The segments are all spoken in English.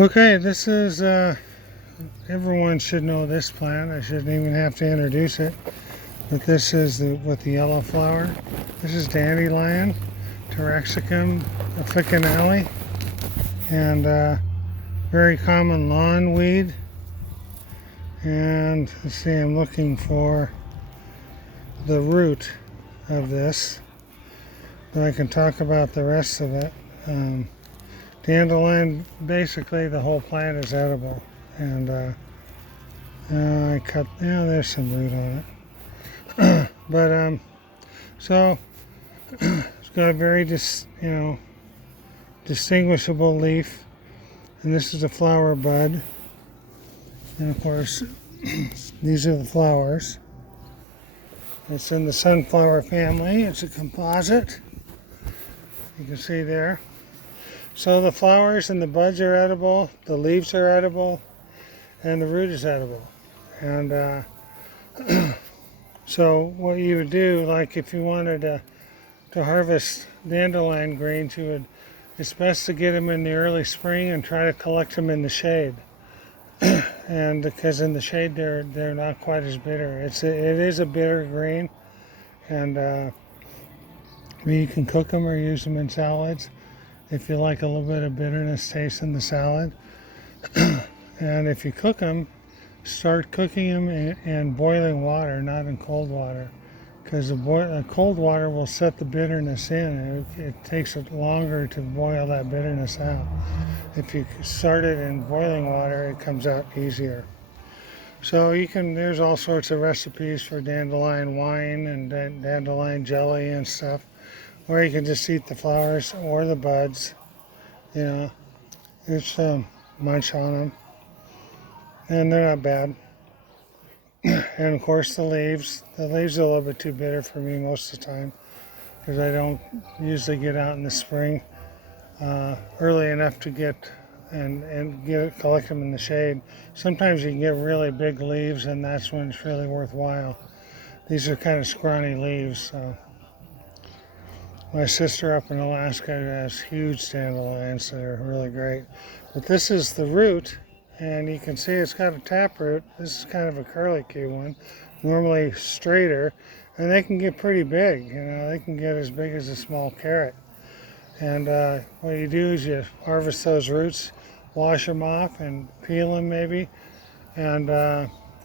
Okay, this is, everyone should know this plant. I shouldn't even have to introduce it. But this is with the yellow flower. This is Dandelion, Taraxacum, officinale, and very common lawn weed. And let's see, I'm looking for the root of this, but I can talk about the rest of it. Dandelion, basically the whole plant is edible, and I cut. Yeah, there's some root on it, but so it's got a very distinguishable leaf, and this is a flower bud, and of course these are the flowers. It's in the sunflower family. It's a composite. You can see there. So the flowers and the buds are edible, the leaves are edible, and the root is edible. And so what you would do, like if you wanted to harvest dandelion greens, it's best to get them in the early spring and try to collect them in the shade. And because in the shade they're not quite as bitter. It is a bitter green, and you can cook them or use them in salads if you like a little bit of bitterness taste in the salad. And if you cook them, start cooking them in boiling water, not in cold water, because the cold water will set the bitterness in. It takes it longer to boil that bitterness out. If you start it in boiling water, it comes out easier. So there's all sorts of recipes for dandelion wine and dandelion jelly and stuff, or you can just eat the flowers or the buds. Just munch on them, and they're not bad. And of course the leaves are a little bit too bitter for me most of the time, because I don't usually get out in the spring early enough to get collect them in the shade. Sometimes you can get really big leaves, and that's when it's really worthwhile. These are kind of scrawny leaves. So my sister up in Alaska has huge dandelions that are really great. But this is the root, and you can see it's got a taproot. This is kind of a curlicue one, normally straighter, and they can get pretty big. They can get as big as a small carrot. And what you do is you harvest those roots, wash them off, and peel them maybe, and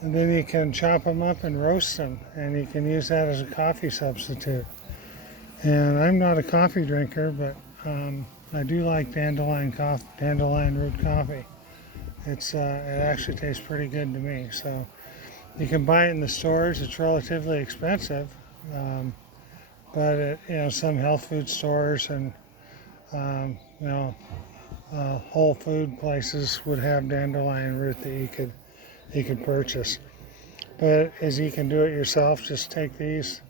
then you can chop them up and roast them, and you can use that as a coffee substitute. And I'm not a coffee drinker, but I do like dandelion root coffee. It actually tastes pretty good to me. So you can buy it in the stores. It's relatively expensive, but some health food stores and whole food places would have dandelion root that you could purchase. But as you can do it yourself, just take these,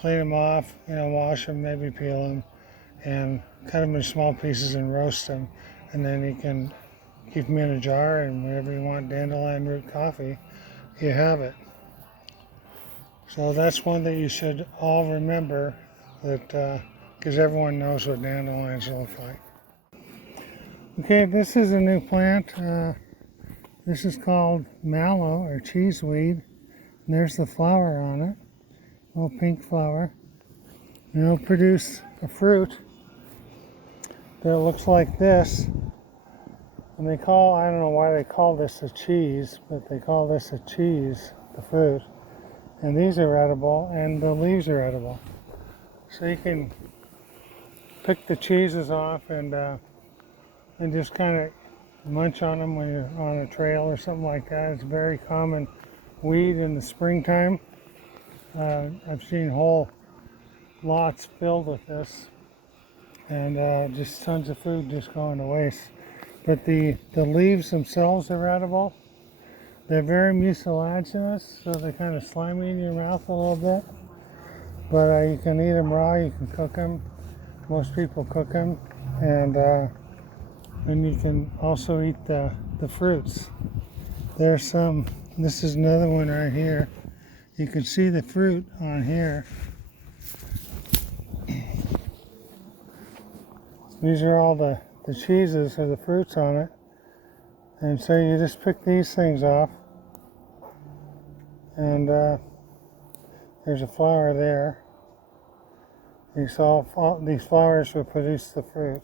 clean them off, wash them, maybe peel them, and cut them in small pieces and roast them. And then you can keep them in a jar, and whenever you want dandelion root coffee, you have it. So that's one that you should all remember, because everyone knows what dandelions look like. Okay, this is a new plant. This is called mallow or cheeseweed. And there's the flower on it, a little pink flower. And it'll produce a fruit that looks like this. And I don't know why they call this a cheese, but they call this a cheese, the fruit. And these are edible, and the leaves are edible. So you can pick the cheeses off and just kind of munch on them when you're on a trail or something like that. It's a very common weed in the springtime. I've seen whole lots filled with this, and just tons of food just going to waste. But the leaves themselves are edible. They're very mucilaginous, so they're kind of slimy in your mouth a little bit. But you can eat them raw, you can cook them. Most people cook them, and you can also eat the fruits. This is another one right here. You can see the fruit on here. These are all the cheeses or the fruits on it. And so you just pick these things off, and there's a flower there. These flowers will produce the fruit.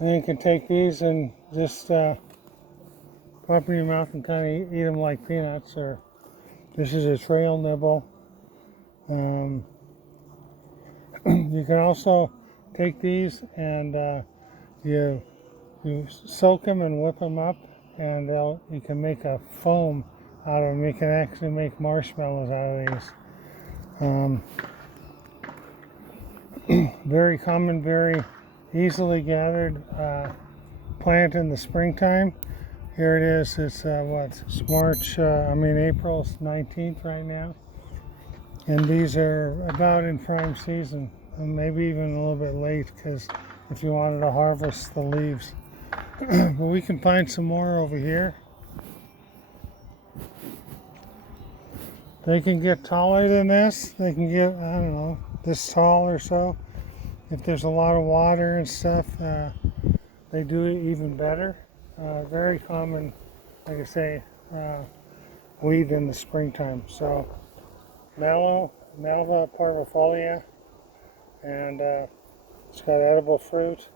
And you can take these and just pop in your mouth and kind of eat them like peanuts. Or this is a trail nibble. You can also take these and you soak them and whip them up, and you can make a foam out of them. You can actually make marshmallows out of these. Very common, very easily gathered plant in the springtime. Here it is. It's it's April 19th right now, and these are about in prime season, and maybe even a little bit late, because if you wanted to harvest the leaves. But we can find some more over here. They can get taller than this. They can get, I don't know, this tall or so. If there's a lot of water and stuff, they do it even better. Very common, like I say, weed in the springtime. So Mallow parvifolia, and it's got edible fruit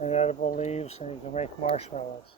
and edible leaves, and you can make marshmallows.